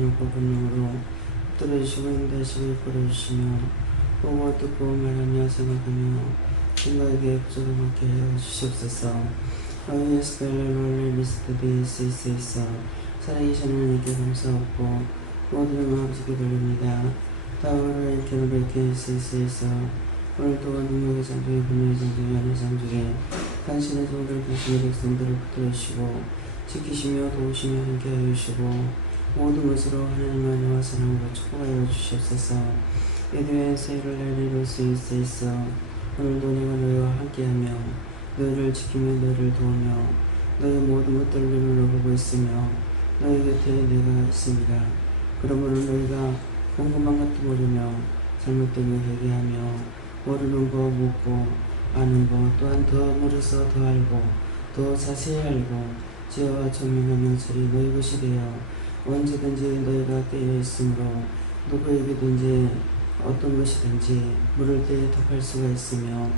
능력과 권능으로 붙들어주시고 인도하시고 이끌어주시며 보고 듣고 말하며 생각하며 생각의 계획적으로 맞게 하여 주시옵소서. 예수 그리스도를 리스트되어 있어 살아계신 하나님께 감사하고 모든 마음속에 돌립니다. 다음으로 이렇게 노력해 있어 오늘도 능력의 장중에 분명의 장중에 하늘 장중에 당신의 종들 당신의 백성들을 붙들어주시고 지키시며 도우시며 함께하여 주시고 모든 것으로 하나님의 은혜와 사랑으로 축복하여 주시옵소서. 믿음의 세일을 내리를 수 있어 오늘도 내가 너희와 함께하며 너희를 지키며 너희를 도우며 너희 모든 것들을 눈으로 보고 있으며 너희 곁에 내가 있습니다. 그러므로 너희가 궁금한 것도 모르며 잘못되게 회개하며 모르는 거 묻고 아는 거 또한 더 물어서 더 알고 더 자세히 알고 지혜와聰明한 명철이 너희 것이 되어 언제든지 너희가 깨어 있으므로 누구에게든지 어떤 것이든지 물을 때에 답할 수가 있으며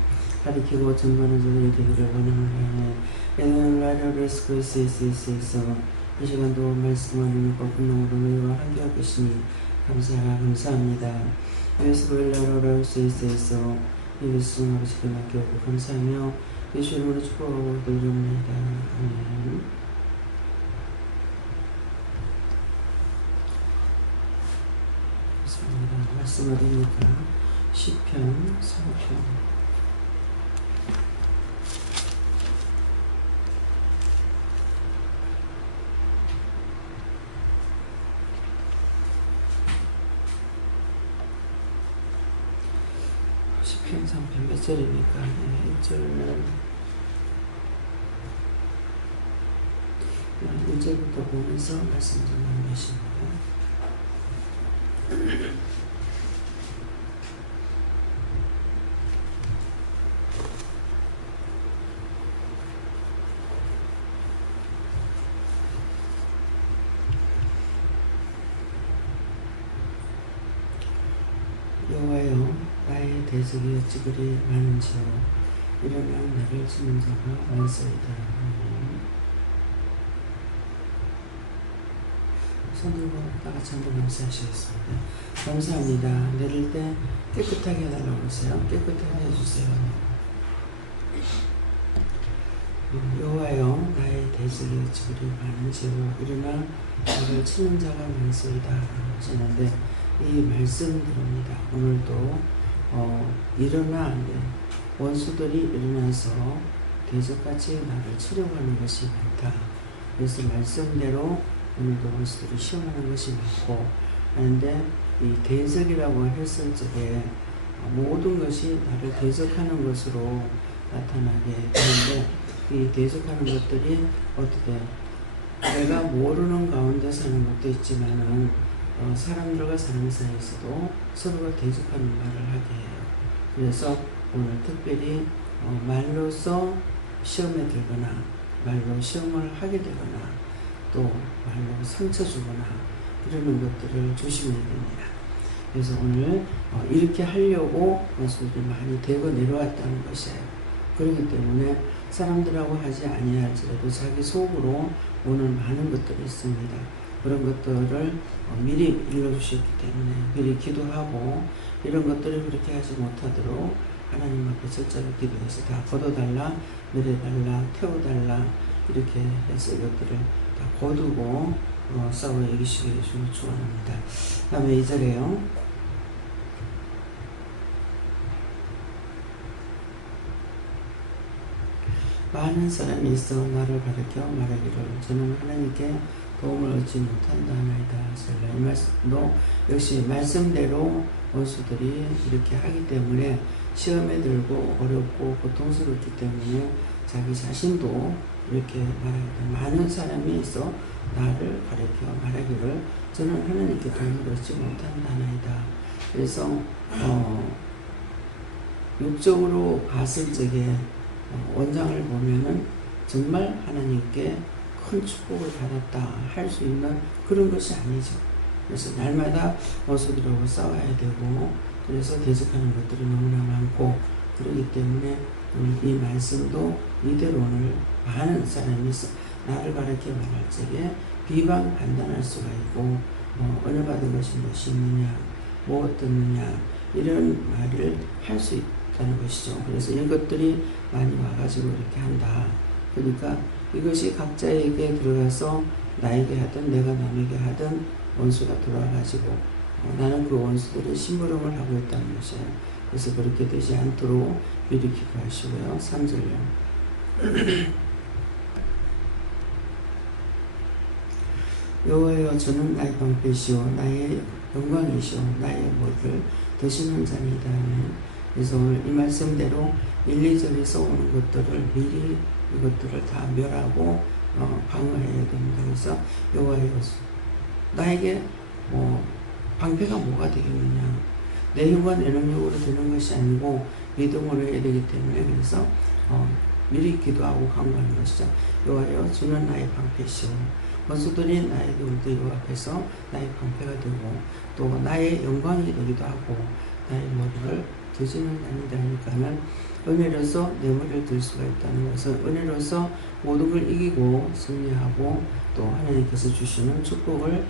가리키고 전하는 자들이 되기를 원하노니 이는 라이어를 쓰고 있어 이 시간도 말씀하는 것과 분노로 너희와 함께할 것이니 감사합니다. 예수 그리스도를 할 수 있어 예수 아버지께 맡겨오고 감사하며 예수 이름으로 축복하고 기도드립니다. 아멘. 감사합니다. 말씀 어디입니까? 시편 4편 3편 몇 절입니까? 1절부터 보면서 말씀 좀 나누십니다. 여호와여 나의 대적이 어찌 그리 많은지요. 일어나 나를 치는 자가 많소이다. 손 들고 다같이 한번 감사하시겠습니다. 감사합니다. 내릴 때 깨끗하게 해달라고 하세요. 깨끗하게 해주세요. 여호와여 나의 대적이 어찌 그리 많은지요. 일어나 나를 치는 자가 많소이다 하시는데 이 말씀들입니다. 오늘도 일어나 원수들이 일어나서 대적같이 나를 치려고 하는 것이 많다. 그래서 말씀대로 오늘도 원수들이 시험하는 것이 많고 하는데 이 대적이라고 했을 적에 모든 것이 나를 대적하는 것으로 나타나게 되는데 이 대적하는 것들이 어떻게 내가 모르는 가운데 사는 것도 있지만은 사람들과 사람 사이에서도 서로가 대적하는 말을 하게 해요. 그래서 오늘 특별히 말로써 시험에 들거나 말로 시험을 하게 되거나 또 말로 상처 주거나 이러는 것들을 조심해야 됩니다. 그래서 오늘 이렇게 하려고 원수들이 많이 대거 내려왔다는 것이에요. 그렇기 때문에 사람들하고 하지 아니할지라도 자기 속으로 오는 많은 것들이 있습니다. 그런 것들을 미리 일러주셨기 때문에 미리 기도하고 이런 것들을 그렇게 하지 못하도록 하나님 앞에 절자로 기도해서 다 걷어달라, 내려달라, 태워달라 이렇게 해서 이것들을 다 거두고 싸워 이기시게 해주시면 축원합니다. 다음에 2절에요. 많은 사람이 있어 나를 가르쳐 말하기를 저는 하나님께 도움을 얻지 못한다나이다. 이 말씀도 역시 말씀대로 원수들이 이렇게 하기 때문에 시험에 들고 어렵고 고통스럽기 때문에 자기 자신도 이렇게 말하기를 많은 사람이 있어 나를 가르쳐 말하기를 저는 하나님께 도움을 얻지 못한다나이다. 그래서 육적으로 봤을 적에 원장을 보면은 정말 하나님께 큰 축복을 받았다 할 수 있는 그런 것이 아니죠. 그래서 날마다 원수들하고 싸워야 되고 그래서 대적하는 것들이 너무나 많고 그렇기 때문에 이 말씀도 이대로 오늘 많은 사람이 나를 가르쳐 말할 적에 비방 판단할 수가 있고 은혜 받은 것이 무엇이 있느냐, 뭐 어떻느냐, 이런 말을 할 수 있다는 것이죠. 그래서 이것들이 많이 와가지고 이렇게 한다. 그러니까 이것이 각자에게 들어가서 나에게 하든 내가 남에게 하든 원수가 들어와가지고 나는 그 원수들의 심부름을 하고 있다는 것이에요. 그래서 그렇게 되지 않도록 미리 기도하시고요. 3절요. 여호와여, 저는 나의 방패시오 나의 영광이시오 나의 머리를 드시는 자니이다. 그래서 오늘 이 말씀대로 1, 2절에서 오는 것들을 미리 이것들을 다 멸하고 방어해야 됩니다. 그래서 여호와여, 나에게 방패가 뭐가 되겠느냐, 내 힘과 내 능력으로 되는 것이 아니고 믿음으로 해야 되기 때문에, 그래서 미리 기도하고 간구하는 것이죠. 여호와여, 주는 나의 방패시오. 원수들이 나에게 올 때 여호와 앞에서 나의 방패가 되고 또 나의 영광이 되기도 하고 나의 머리를 드시는 자니이다 하니까는 은혜로서 내 머리를 들 수가 있다는 것은 은혜로서 모든 걸 이기고 승리하고 또 하나님께서 주시는 축복을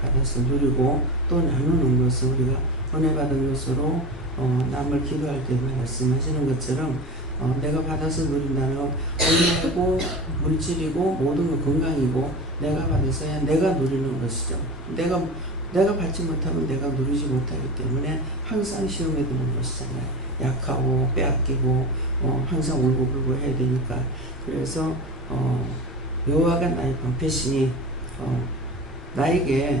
받아서 누리고 또 나누는 것은 우리가 은혜 받은 것으로 남을 기도할 때 말씀하시는 것처럼 내가 받아서 누린다는 건 은혜고 물질이고 모든 것 건강이고 내가 받아서야 내가 누리는 것이죠. 내가 받지 못하면 내가 누리지 못하기 때문에 항상 시험에 드는 것이잖아요. 약하고 빼앗기고 항상 울고불고 해야 되니까. 그래서 여호와가 나의 방패시니 나에게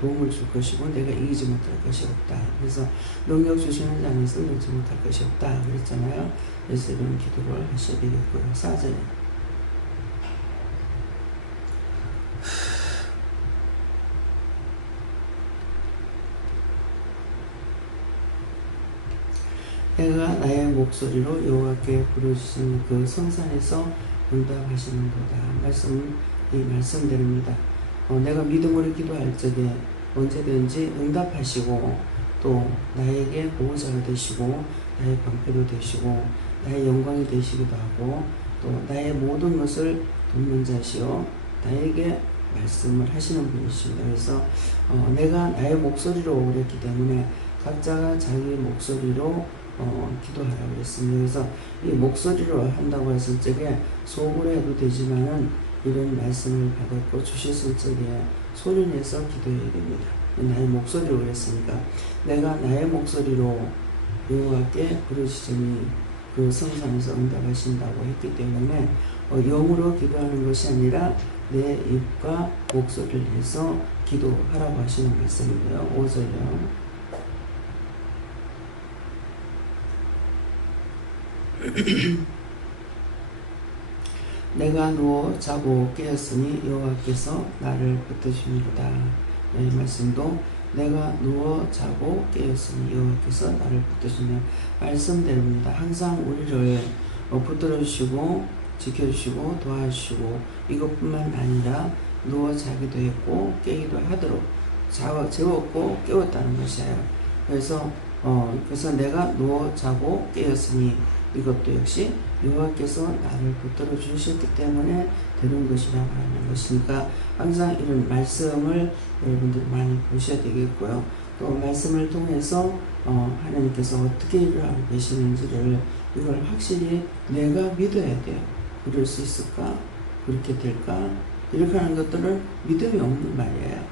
도움을 줄 것이고 내가 이기지 못할 것이 없다. 그래서 능력 주시는 자는 승리지 못할 것이 없다 그랬잖아요. 그래서 이런 기도를 하셔야 되겠고요. 4절에 내가 나의 목소리로 여호와께 부르짖은 그 성산에서 응답하시는도다. 이 말씀대로입니다. 내가 믿음으로 기도할 적에 언제든지 응답하시고 또 나에게 보호자가 되시고 나의 방패도 되시고 나의 영광이 되시기도 하고 또 나의 모든 것을 돕는 자시요 나에게 말씀을 하시는 분이십니다. 그래서 내가 나의 목소리로 그랬기 때문에 각자가 자기 목소리로 기도하라고 그랬습니다. 그래서 이 목소리로 한다고 했을 적에 속으로 해도 되지만은 이런 말씀을 받았고 주셨을 적에 소리내서 기도해야 됩니다. 나의 목소리로 그랬으니까 내가 나의 목소리로 여호와께 부르짖으니 그 성산에서 응답하신다고 했기 때문에 영으로 기도하는 것이 아니라 내 입과 목소리를 내서 기도하라고 하시는 말씀이고요. 5절요. 내가 누워 자고 깨었으니 여호와께서 나를 붙드시리로다. 이 말씀도 내가 누워 자고 깨었으니 여호와께서 나를 붙드시는 말씀대로입니다. 항상 우리를 붙들어 주시고 지켜주시고 도와주시고 이것뿐만 아니라 누워 자기도 했고 깨기도 하도록 재웠고 깨웠다는 것이에요. 그래서 내가 누워 자고 깨었으니 이것도 역시 여호와께서 나를 붙들어 주셨기 때문에 되는 것이라고 하는 것이니까 항상 이런 말씀을 여러분들이 많이 보셔야 되겠고요. 또 말씀을 통해서 하나님께서 어떻게 일을 하고 계시는지를 이걸 확실히 내가 믿어야 돼요. 그럴 수 있을까? 그렇게 될까? 이렇게 하는 것들은 믿음이 없는 말이에요.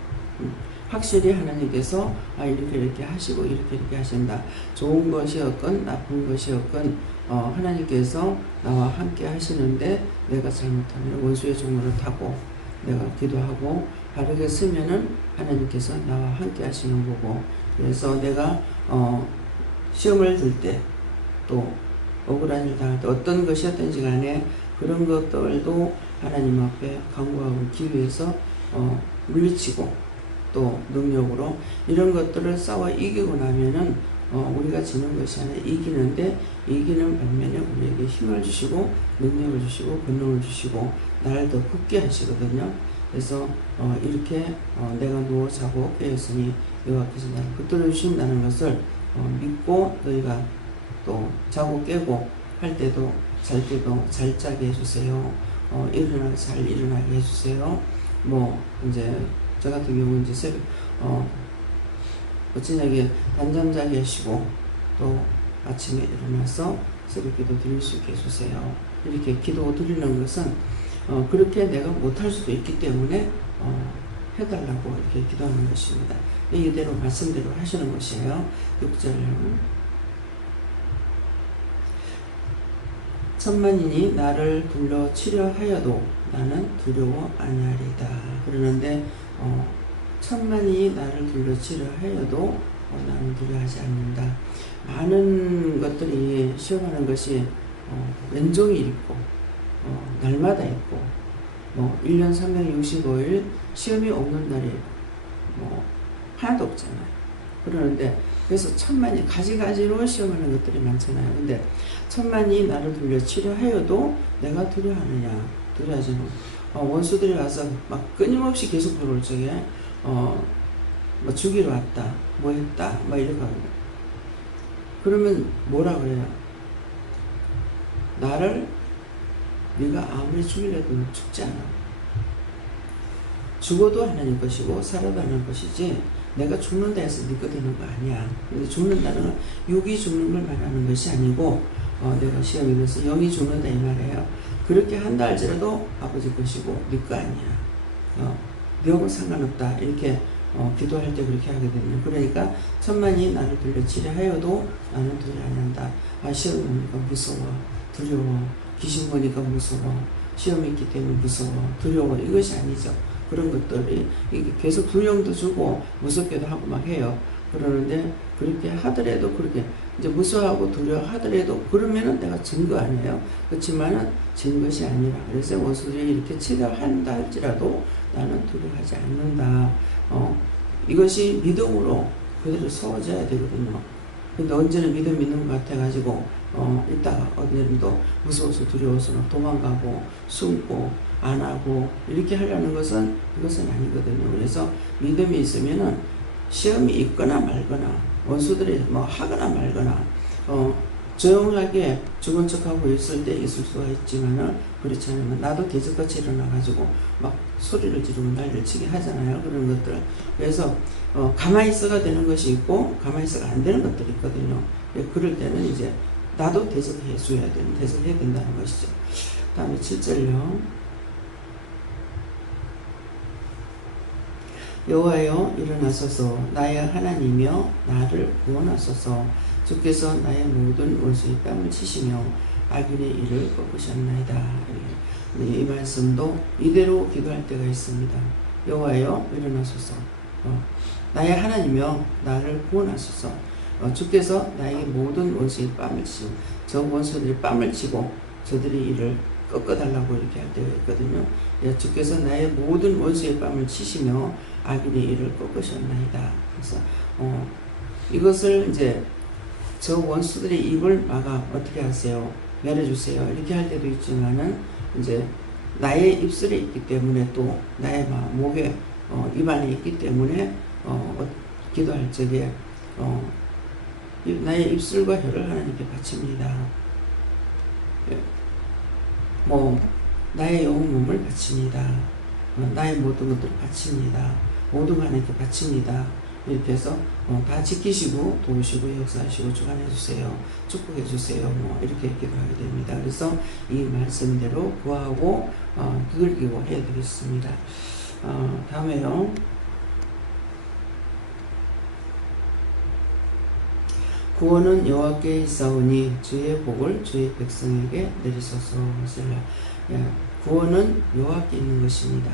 확실히 하나님께서 이렇게 하시고 이렇게 하신다. 좋은 것이었건 나쁜 것이었건 하나님께서 나와 함께 하시는데 내가 잘못하면 원수의 종로를 타고 내가 기도하고 바르게 쓰면은 하나님께서 나와 함께 하시는 거고, 그래서 내가 시험을 들 때 또 억울한 일 당할 때 어떤 것이었든지 간에 그런 것들도 하나님 앞에 간구하기 위해서 물리치고 또 능력으로 이런 것들을 싸워 이기고 나면은 우리가 지는 것이 아니라 이기는데, 이기는 반면에 우리에게 힘을 주시고 능력을 주시고 권능을 주시고 나를 더 굳게 하시거든요. 그래서 이렇게 내가 누워 자고 깨었으니 여호와께서 나를 붙들어 주신다는 것을 믿고 너희가 또 자고 깨고 할 때도 잘 때도 잘 자게 해주세요. 일어나 잘 일어나게 해주세요. 이제 저 같은 경우는 이제 새벽, 저녁에 단잠 자게 하시고, 또 아침에 일어나서 새벽 기도 드릴 수 있게 해주세요. 이렇게 기도 드리는 것은, 그렇게 내가 못할 수도 있기 때문에, 해달라고 이렇게 기도하는 것입니다. 이대로 말씀대로 하시는 것이에요. 6절. 천만인이 나를 둘러 치려 하여도 나는 두려워 아니하리다. 그러는데 천만인이 나를 둘러 치려 하여도 나는 두려워하지 않는다. 많은 것들이 시험하는 것이 왼종이 있고 날마다 있고 1년 365일 시험이 없는 날이 하나도 없잖아요. 그러는데 그래서 천만이 가지가지로 시험하는 것들이 많잖아요. 근데 천만이 나를 둘러 치려 하여도 내가 두려워하느냐? 두려워하지 않고 원수들이 와서 막 끊임없이 계속 들어올 적에 뭐 죽이러 왔다, 뭐 했다, 막 이렇게 하고 그러면 뭐라 그래요? 나를 네가 아무리 죽이려도 죽지 않아. 죽어도 하나님 것이고 살아도 하나님 것이지 내가 죽는다 해서 네 거 되는 거 아니야. 근데 죽는다는 건 육이 죽는 걸 말하는 것이 아니고 내가 시험에 들어서 영이 죽는다 이 말이에요. 그렇게 한다 할지라도 아버지 것이고 네 거 아니야. 너하고 상관없다. 이렇게 기도할 때 그렇게 하게 되는. 그러니까 천만이 나를 둘러치려 하여도 나는 두려워 안 한다. 시험 오니까 무서워, 두려워. 귀신 보니까 무서워. 시험이 있기 때문에 무서워, 두려워. 이것이 아니죠. 그런 것들이 계속 두려움도 주고 무섭게도 하고 막 해요. 그러는데 그렇게 하더라도 그렇게 이제 무서워하고 두려워하더라도 그러면은 내가 진 거 아니에요. 그렇지만은 진 것이 아니라 그래서 원수들이 이렇게 치려 한다 할지라도 나는 두려워하지 않는다. 이것이 믿음으로 그대로 서워져야 되거든요. 근데 언제는 믿음 있는 것 같아가지고 이따가 어디는 또 무서워서 두려워서 도망가고 숨고 안 하고 이렇게 하려는 것은 이것은 아니거든요. 그래서 믿음이 있으면은 시험이 있거나 말거나 원수들이 뭐 하거나 말거나 조용하게 죽은 척하고 있을 때 있을 수가 있지만은 그렇지 않으면 나도 대적같이 일어나가지고 막 소리를 지르고 난리를 치게 하잖아요. 그런 것들. 그래서 가만히 있어가 되는 것이 있고 가만히 있어가 안 되는 것들이 있거든요. 그럴 때는 이제 나도 대적해줘야 되는, 대적해야 된다는 것이죠. 다음에 7절요. 여호와여 일어나소서 나의 하나님이여 나를 구원하소서. 주께서 나의 모든 원수의 뺨을 치시며 악인의 일을 꺾으셨나이다. 이 말씀도 이대로 기도할 때가 있습니다. 여호와여 일어나소서 나의 하나님이여 나를 구원하소서. 주께서 나에게 모든 원수의 뺨을 치고 저 원수들이 뺨을 치고 저들이 이를 꺾어달라고 이렇게 할 때가 있거든요. 주께서 나의 모든 원수의 뺨을 치시며 악인의 일을 꺾으셨나이다. 그래서 이것을 이제 저 원수들의 입을 막아 어떻게 하세요? 내려주세요. 이렇게 할 때도 있지만은 이제 나의 입술에 있기 때문에 또 나의 목에 입안에 있기 때문에 기도할 적에 나의 입술과 혀를 하나님께 바칩니다. 나의 온 몸을 바칩니다. 나의 모든 것들을 바칩니다. 모든 하나님께 바칩니다. 이렇게 해서 다 지키시고 도우시고 역사하시고 주관해 주세요. 축복해 주세요. 이렇게 기도하게 됩니다. 그래서 이 말씀대로 구하고 두들기고 해야 되겠습니다. 다음에요. 구원은 여호와께 있사오니 주의 복을 주의 백성에게 내리소서. 구원은 여호와께 있는 것입니다.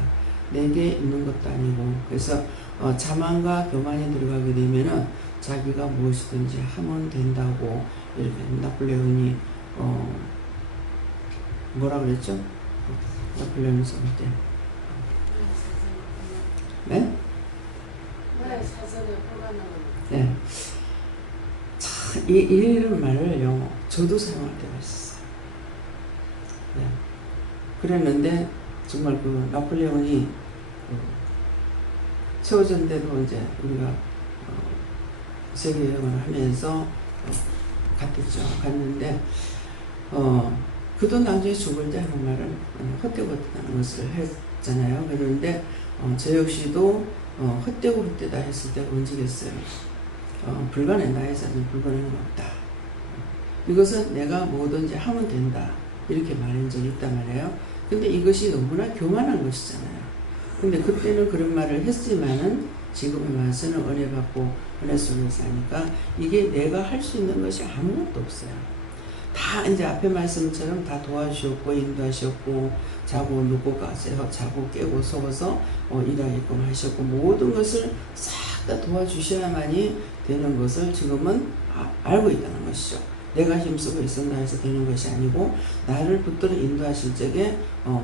내게 있는 것도 아니고. 그래서 자만과 교만이 들어가게 되면은 자기가 무엇이든지 하면 된다고 이렇게 나폴레옹이 뭐라 그랬죠? 나폴레옹이 썼을 때. 네? 네. 이런 말을요, 저도 사용할 때가 있었어요. 네. 그랬는데, 정말 나폴레옹이 세워졌는데도 이제 우리가 세계 여행을 하면서 갔겠죠. 갔는데, 그도 나중에 죽을 때 하는 말은 헛되고 헛되다는 것을 했잖아요. 그런데, 저 역시도 헛되고 헛되다 했을 때가 언제겠어요. 불가능해. 나에서는 불가능은 없다. 이것은 내가 뭐든지 하면 된다. 이렇게 말한 적이 있단 말이에요. 근데 이것이 너무나 교만한 것이잖아요. 근데 그때는 그런 말을 했지만은 지금에 와서는 은혜 받고 은혜 속에서 하니까 이게 내가 할 수 있는 것이 아무것도 없어요. 다 이제 앞에 말씀처럼 다 도와주셨고 인도하셨고 자고 눕고 가세요. 자고 깨고 속어서 일하게끔 하셨고 모든 것을 싹 다 도와주셔야만이 되는 것을 지금은 알고 있다는 것이죠. 내가 힘쓰고 있었나 해서 되는 것이 아니고 나를 붙들어 인도하실 적에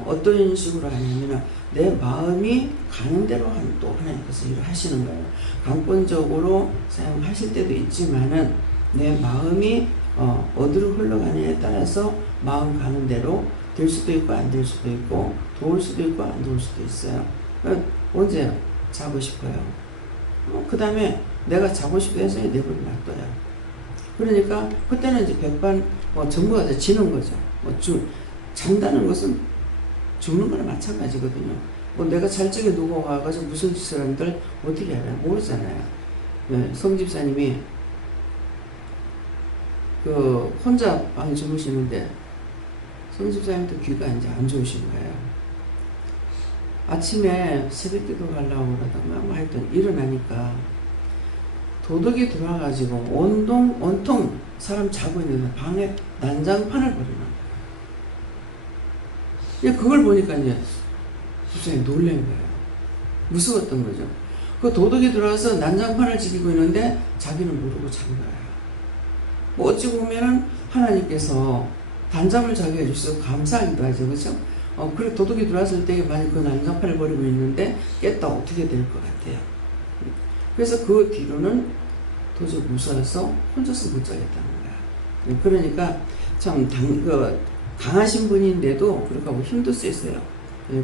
어떤 식으로 하냐면 내 마음이 가는 대로 또 하나님께서 일을 하시는 거예요. 강권적으로 사용하실 때도 있지만은 내 마음이 어디로 흘러가느냐에 따라서 마음 가는 대로 될 수도 있고 안 될 수도 있고 도울 수도 있고 안 도울 수도 있어요. 언제 자고 싶어요? 그 다음에 내가 자고 싶어 해서 내버려 놔둬요. 그러니까 그때는 이제 백반 전부가 다 지는 거죠. 잔다는 것은 죽는 거나 마찬가지거든요. 내가 잘 적에 누가 와가지고 무슨 짓을 하는들 어떻게 알아요? 모르잖아요. 네, 성집사님이 혼자 방에 주무시는데 성집사님도 귀가 이제 안 좋으신 거예요. 아침에 새벽기도 가려고 그러다가 하여튼 일어나니까 도둑이 들어와가지고 온통 사람 자고 있는데 방에 난장판을 버리는 거예요. 그걸 보니까 이제 갑자기 놀란 거예요. 무서웠던 거죠. 그 도둑이 들어와서 난장판을 지키고 있는데 자기는 모르고 잔 거예요. 어찌 보면은 하나님께서 단잠을 자게 해주셔서 감사하기도 하죠. 그렇죠? 그래 도둑이 들어왔을 때 만약 그 난장판을 버리고 있는데 깼다 어떻게 될 것 같아요. 그래서 그 뒤로는 도저히 무서워서 혼자서 못 자겠다는 거야. 그러니까 참 강하신 분인데도 그렇게 하고 힘도 세세요.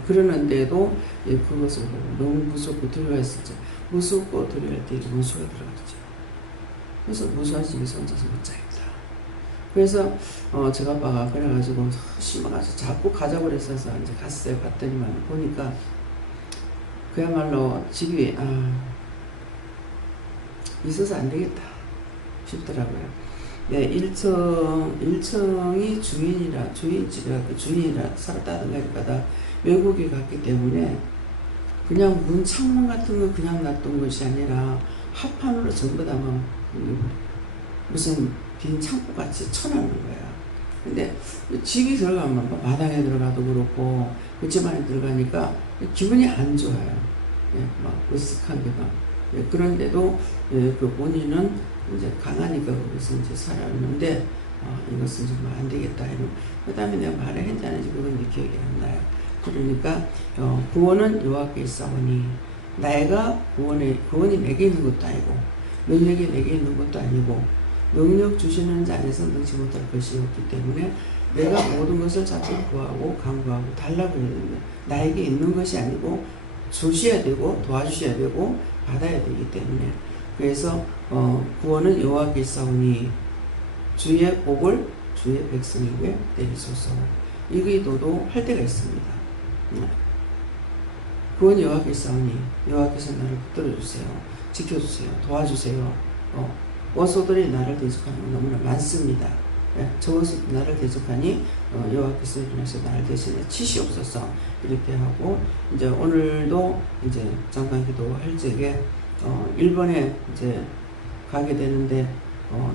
그러는데도 그것을 너무 무섭고 두려워했을 때 무섭고 두려워할 때 원수가 들어가죠. 그래서 무서운 집에서 혼자서 못 자겠다. 그래서 제가 아빠가 그래가지고 심어가지고 자꾸 가자고 그랬어서 이제 갔어요. 갔더니만 보니까 그야말로 집이 있어서 안 되겠다 싶더라고요. 네, 1층이 주인이라 살았다든가 이러다가 외국에 갔기 때문에 그냥 문 창문 같은 거 그냥 놔둔 것이 아니라 합판으로 전부 다 무슨 빈 창고같이 쳐놓는 거야. 근데 집이 들어가면 마당에 들어가도 그렇고 그 집 안에 들어가니까 기분이 안 좋아요. 막 으쓱한 게 막. 그런데도 그 본인은 이제 강하니까 거기서 이제 살았는데 이것은 정말 안 되겠다. 그 다음에 내가 말을 했지 않은지 그건 기억이 안 나요. 그러니까 구원은 여호와께 있사오니 내가 구원이 내게 있는 것도 아니고 능력이 내게 있는 것도 아니고 능력 주시는 자 안에서 능치 못할 것이 없기 때문에 내가 모든 것을 자꾸 구하고 간구하고 달라고 했는데 나에게 있는 것이 아니고 주셔야 되고 도와주셔야 되고 받아야 되기 때문에 그래서 구원은 여호와께 있사오니 주의 복을 주의 백성에게 내리소서. 이기도도 할 때가 있습니다. 구원 여호와께 있사오니 여호와께서 나를 붙들어주세요. 지켜주세요. 도와주세요. 원수들이 나를 대적하는 건 너무나 많습니다. 저 원수들이 나를 대적하니 여호와께서 일어나서 나를 대신에 치시옵소서. 이렇게 하고 이제 오늘도 이제 잠깐 기도할 적에 일본에 이제 가게 되는데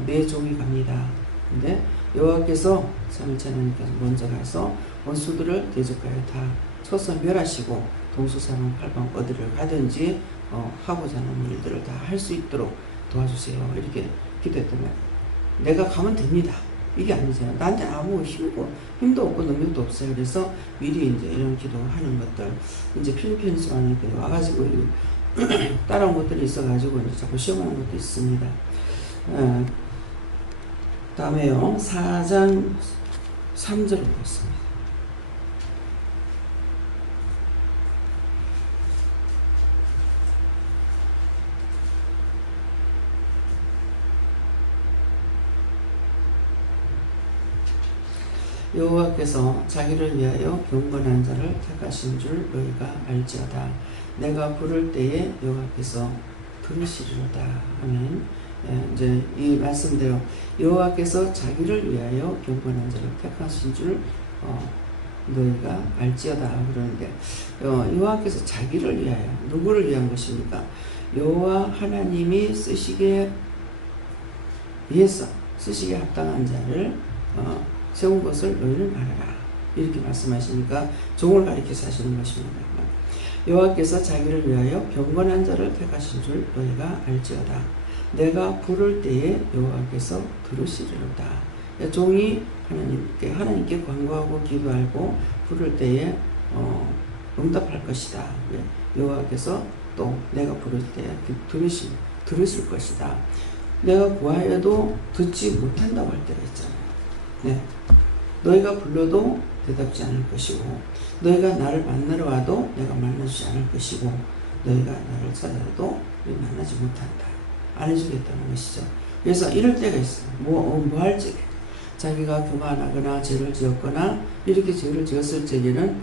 네 종이 갑니다. 근데 여호와께서 3일째 하나님께서 먼저 가서 원수들을 대적하여 다 쳐서 멸하시고 동서사방 팔방 어디를 가든지 하고자 하는 일들을 다 할 수 있도록 도와주세요. 이렇게 기도했던 거예요. 내가 가면 됩니다. 이게 아니잖아요. 나한테는 아무 힘도 없고 능력도 없어요. 그래서 미리 이제 이런 기도하는 것들 이제 필리핀에서 와가지고 따라온 것들이 있어가지고 이제 자꾸 시험하는 것도 있습니다. 다음에요. 4장 3절을 보겠습니다. 여호와께서 자기를 위하여 경건한 자를 택하신 줄 너희가 알지어다. 내가 부를 때에 여호와께서 들으시리로다. 아멘. 예, 이제 이 말씀대로 여호와께서 자기를 위하여 경건한 자를 택하신 줄 너희가 알지어다 그러는데 여호와께서 자기를 위하여 누구를 위한 것입니까? 여호와 하나님이 쓰시기에 위해서 쓰시기에 합당한 자를 세운 것을 너희는 알아라. 이렇게 말씀하시니까 종을 가리켜서 하시는 것입니다. 여호와께서 자기를 위하여 경건한 자를 택하신 줄 너희가 알지어다. 내가 부를 때에 여호와께서 들으시리로다. 종이 하나님께 간구하고 기도하고 부를 때에 응답할 것이다. 여호와께서 또 내가 부를 때에 들으실 것이다. 내가 구하여도 듣지 못한다고 할 때가 있잖아요. 네. 너희가 불러도 대답지 않을 것이고 너희가 나를 만나러 와도 내가 만나주지 않을 것이고 너희가 나를 찾아도 만나지 못한다. 안 해주겠다는 것이죠. 그래서 이럴 때가 있어요. 뭐 할 적에 자기가 교만하거나 죄를 지었거나 이렇게 죄를 지었을 적에는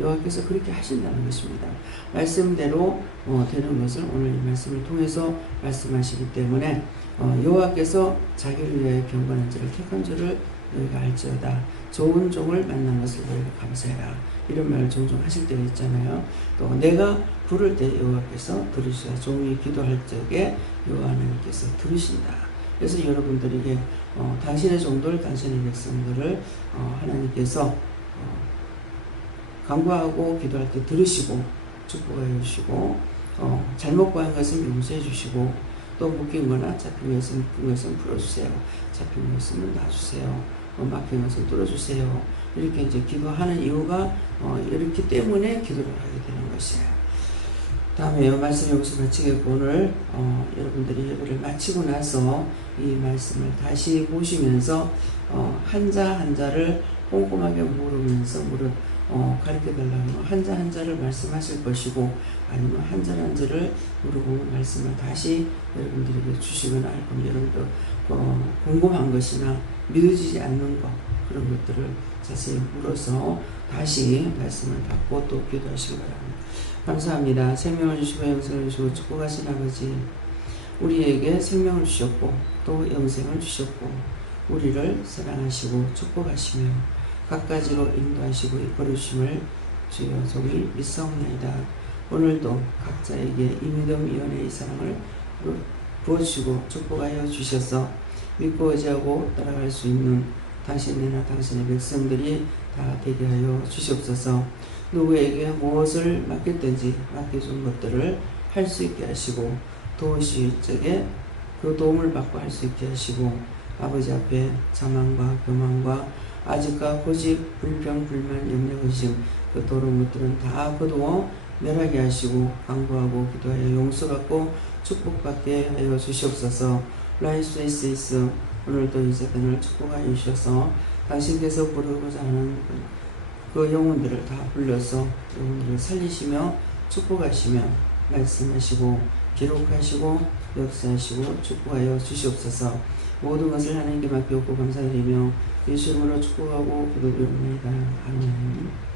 여호와께서 그렇게 하신다는 것입니다. 말씀대로 되는 것을 오늘 이 말씀을 통해서 말씀하시기 때문에 여호와께서 자기를 위하여 경건한 자를 택한 줄을 너희가 알지어다. 좋은 종을 만난 것을 너희가 감사해라. 이런 말을 종종 하실 때가 있잖아요. 또 내가 부를 때 여호와께서 들으시라. 종이 기도할 적에 여호와 하나님께서 들으신다. 그래서 여러분들에게 당신의 종들, 당신의 백성들을 하나님께서 간구하고 기도할 때 들으시고 축복해 주시고 잘못 구한 것은 용서해 주시고 또 묶인 거나 잡힌 것은 풀어주세요. 잡힌 것은 놔주세요. 막힌 것은 뚫어주세요. 이렇게 이제 기도하는 이유가 이렇기 때문에 기도를 하게 되는 것이에요. 다음에 말씀 여기서 마치겠고 오늘 여러분들이 예배를 마치고 나서 이 말씀을 다시 보시면서 한자 한자를 꼼꼼하게 물으면서 가르쳐달라고 한자 한자를 말씀하실 것이고 아니면 한자 한자를 물어보고 말씀을 다시 여러분들에게 주시거나 할 거면 여러분도 궁금한 것이나 믿어지지 않는 것 그런 것들을 자세히 물어서 다시 말씀을 받고 또 기도하시기 바랍니다. 감사합니다. 생명을 주시고 영생을 주시고 축복하신 아버지 우리에게 생명을 주셨고 또 영생을 주셨고 우리를 사랑하시고 축복하시며 갖가지로 인도하시고 이끌어주심을 주여 저희 믿사옵나이다. 오늘도 각자에게 이 믿음 이 은혜 이 사랑을 부어주시고 축복하여 주셔서 믿고 의지하고 따라갈 수 있는 당신이나 당신의 백성들이 다 되게 하여 주시옵소서. 누구에게 무엇을 맡겼든지 맡겨준 것들을 할 수 있게 하시고 도우실 적에 그 도움을 받고 할 수 있게 하시고 아버지 앞에 자만과 교만과 아직과 고집, 불평, 불만, 염려, 의심 그 더러운 것들은 다 거두어 멸하게 하시고 간구하고 기도하여 용서받고 축복받게 하여 주시옵소서. 라이스 에이스 오늘도 이 재단을 축복하여 주셔서 당신께서 부르고자 하는 그 영혼들을 다 불러서 영혼들을 살리시며 축복하시며 말씀하시고 기록하시고 역사하시고 축복하여 주시옵소서. 모든 것을 하나님께 맡기옵고 감사드리며 예수 이름으로 축복하고 기도드립니다. 아멘.